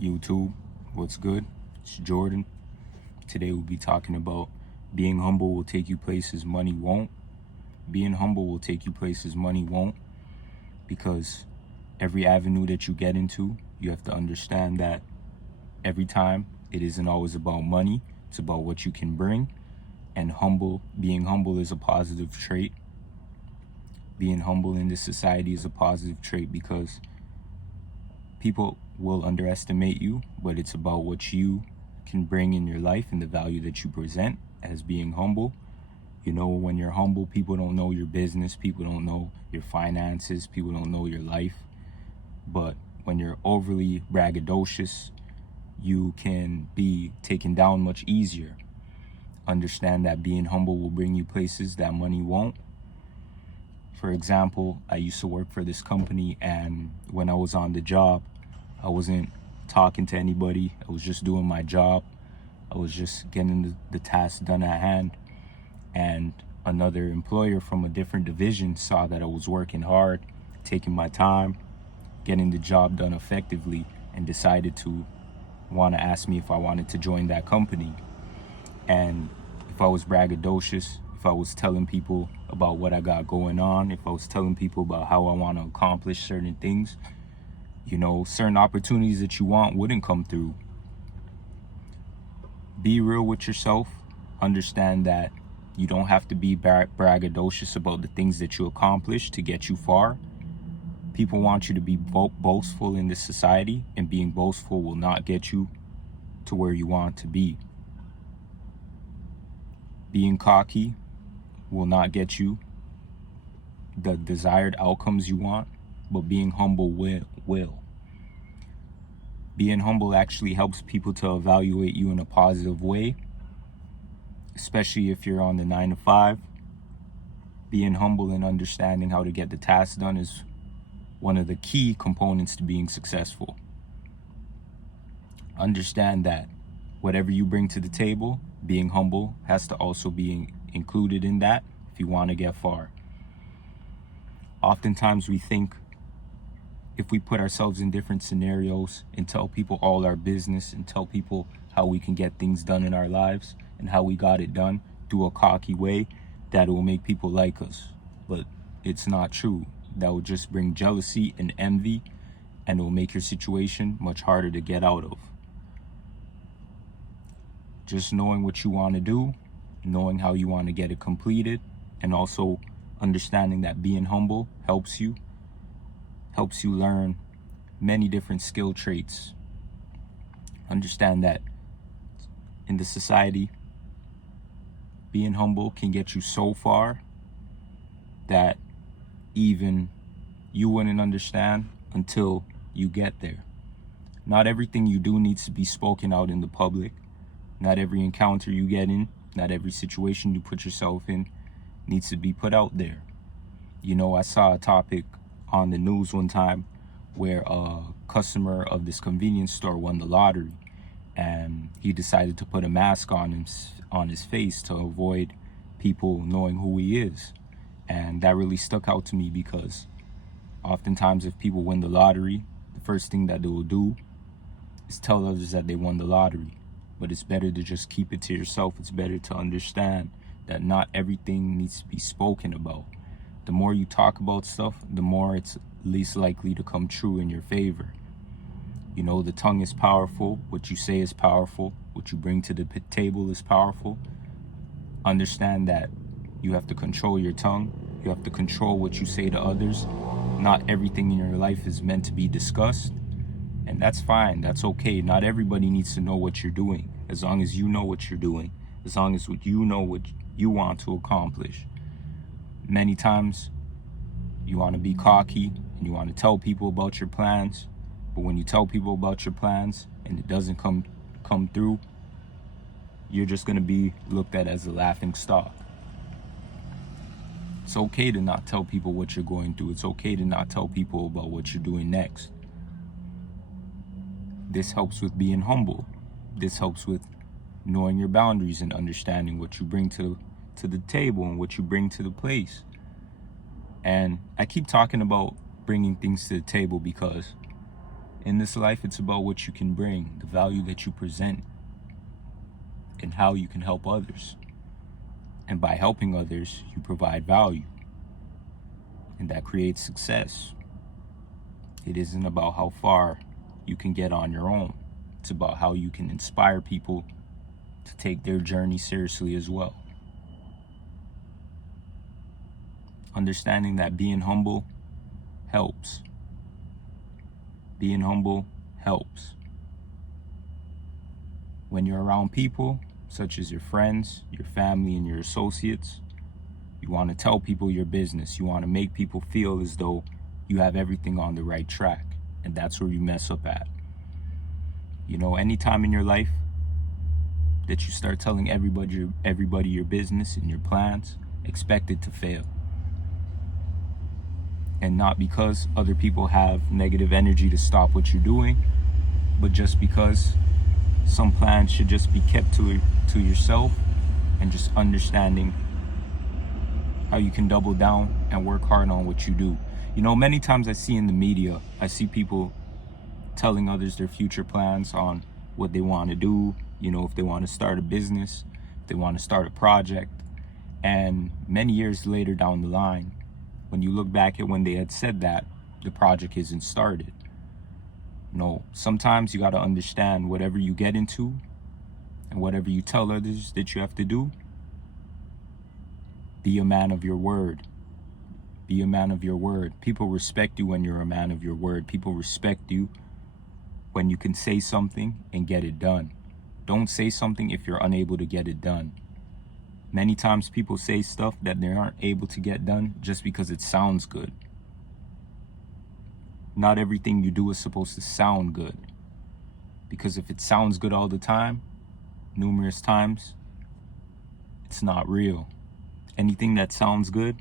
YouTube, what's good? It's Jordan. Today we'll be talking about being humble will take you places money won't. Being humble will take you places money won't, because every avenue that you get into, you have to understand that every time it isn't always about money, it's about what you can bring. And being humble is a positive trait. Being humble in this society is a positive trait because people will underestimate you, but it's about what you can bring in your life and the value that you present as being humble. You know, when you're humble, people don't know your business, people don't know your finances, people don't know your life. But when you're overly braggadocious, you can be taken down much easier. Understand that being humble will bring you places that money won't. For example, I used to work for this company, and when I was on the job, I wasn't talking to anybody. I was just doing my job. I was just getting the task done at hand. And another employer from a different division saw that I was working hard, taking my time, getting the job done effectively, and decided to want to ask me if I wanted to join that company. And if I was braggadocious, if I was telling people about what I got going on, if I was telling people about how I want to accomplish certain things, you know, certain opportunities that you want wouldn't come through. Be real with yourself. Understand that you don't have to be braggadocious about the things that you accomplish to get you far. People want you to be boastful in this society, and being boastful will not get you to where you want to be. Being cocky will not get you the desired outcomes you want, but being humble will. Being humble actually helps people to evaluate you in a positive way, especially if you're on the 9 to 5. Being humble and understanding how to get the task done is one of the key components to being successful. Understand that whatever you bring to the table, being humble has to also be included in that if you want to get far. Oftentimes we think if we put ourselves in different scenarios and tell people all our business and tell people how we can get things done in our lives and how we got it done through a cocky way, that it will make people like us. But it's not true. That will just bring jealousy and envy, and it will make your situation much harder to get out of. Just knowing what you want to do, knowing how you want to get it completed, and also understanding that being humble helps you learn many different skill traits. Understand that in the society, being humble can get you so far that even you wouldn't understand until you get there. Not everything you do needs to be spoken out in the public. Not every encounter you get in, not every situation you put yourself in needs to be put out there. You know, I saw a topic on the news one time where a customer of this convenience store won the lottery, and he decided to put a mask on his face to avoid people knowing who he is. And that really stuck out to me, because oftentimes if people win the lottery, the first thing that they will do is tell others that they won the lottery. But it's better to just keep it to yourself. It's better to understand that not everything needs to be spoken about. The more you talk about stuff, the more it's least likely to come true in your favor. You know, the tongue is powerful. What you say is powerful. What you bring to the table is powerful. Understand that you have to control your tongue. You have to control what you say to others. Not everything in your life is meant to be discussed. And that's fine. That's okay. Not everybody needs to know what you're doing. As long as you know what you're doing. As long as you know what you want to accomplish. Many times you want to be cocky and you want to tell people about your plans. But when you tell people about your plans and it doesn't come through, you're just going to be looked at as a laughing stock. It's okay to not tell people what you're going through. It's okay to not tell people about what you're doing next. This helps with being humble. This helps with knowing your boundaries and understanding what you bring to the table and what you bring to the place. And I keep talking about bringing things to the table because In this life, it's about what you can bring, the value that you present, and how you can help others. And by helping others, you provide value. And that creates success. It isn't about how far you can get on your own. It's about how you can inspire people to take their journey seriously as well. Understanding that being humble helps. Being humble helps. When you're around people, such as your friends, your family, and your associates, you want to tell people your business. You want to make people feel as though you have everything on the right track. And that's where you mess up at. You know, anytime in your life that you start telling everybody your business and your plans, expect it to fail. And not because other people have negative energy to stop what you're doing, but just because some plans should just be kept to yourself, and just understanding how you can double down and work hard on what you do. You know, many times I see in the media, I see people telling others their future plans on what they want to do, you know, if they want to start a business, if they want to start a project. And many years later down the line, when you look back at when they had said that, the project isn't started. You know, sometimes you got to understand whatever you get into and whatever you tell others that you have to do, be a man of your word. Be a man of your word. People respect you when you're a man of your word. People respect you when you can say something and get it done. Don't say something if you're unable to get it done. Many times people say stuff that they aren't able to get done just because it sounds good. Not everything you do is supposed to sound good. Because if it sounds good all the time, numerous times, it's not real. Anything that sounds good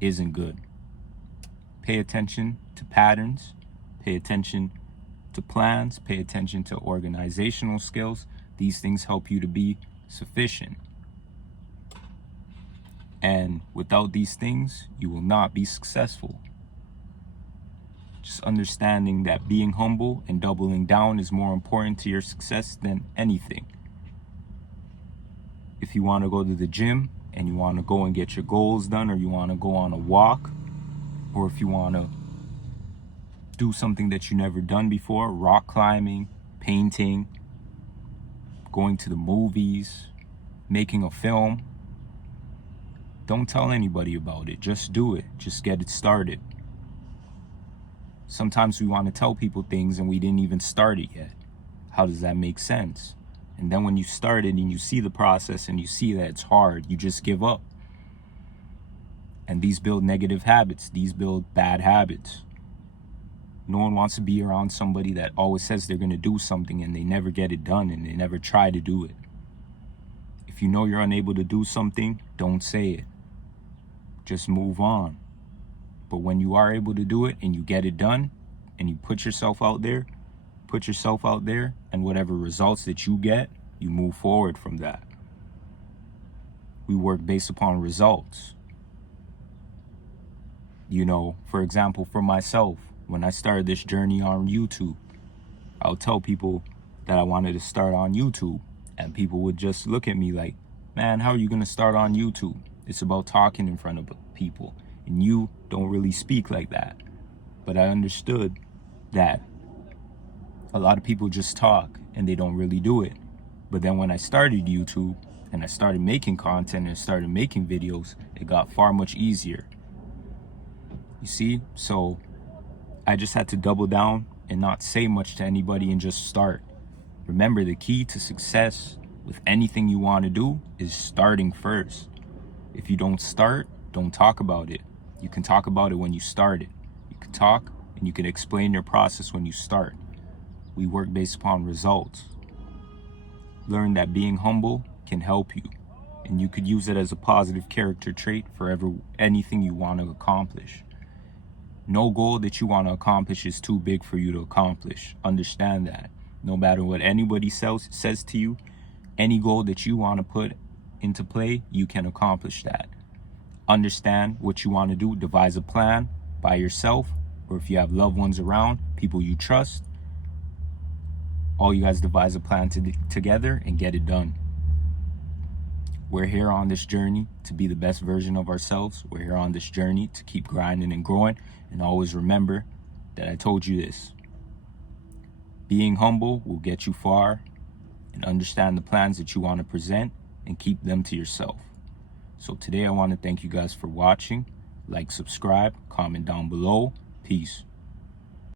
isn't good. Pay attention to patterns, pay attention to plans, pay attention to organizational skills. These things help you to be sufficient. And without these things, you will not be successful. Just understanding that being humble and doubling down is more important to your success than anything. If you want to go to the gym and you want to go and get your goals done, or you want to go on a walk, or if you want to do something that you never done before, rock climbing, painting, going to the movies, making a film, don't tell anybody about it. Just do it. Just get it started. Sometimes we want to tell people things and we didn't even start it yet. How does that make sense? And then when you start it and you see the process and you see that it's hard, you just give up. And these build negative habits. These build bad habits. No one wants to be around somebody that always says they're going to do something and they never get it done and they never try to do it. If you know you're unable to do something, don't say it. Just move on. But when you are able to do it and you get it done and you put yourself out there, and whatever results that you get, you move forward from that. We work based upon results. You know, for example, for myself, when I started this journey on YouTube, I would tell people that I wanted to start on YouTube, and people would just look at me like, man, how are you going to start on YouTube? It's about talking in front of people, and you don't really speak like that. But I understood that a lot of people just talk and they don't really do it. But then when I started YouTube and I started making content and started making videos, it got far much easier. You see? So I just had to double down and not say much to anybody and just start. Remember, the key to success with anything you want to do is starting first. If you don't start, don't talk about it. You can talk about it when you start it. You can talk and you can explain your process when you start. We work based upon results. Learn that being humble can help you, and you could use it as a positive character trait for anything you want to accomplish. No goal that you want to accomplish is too big for you to accomplish. Understand that. No matter what anybody says to you, any goal that you want to put into play, you can accomplish that. Understand what you want to do, devise a plan by yourself, or if you have loved ones around, people you trust, all you guys devise a plan together and get it done. We're here on this journey to be the best version of ourselves. We're here on this journey to keep grinding and growing. And always remember that I told you this. Being humble will get you far, and understand the plans that you want to present and keep them to yourself. So today I want to thank you guys for watching. Like, subscribe, comment down below. Peace.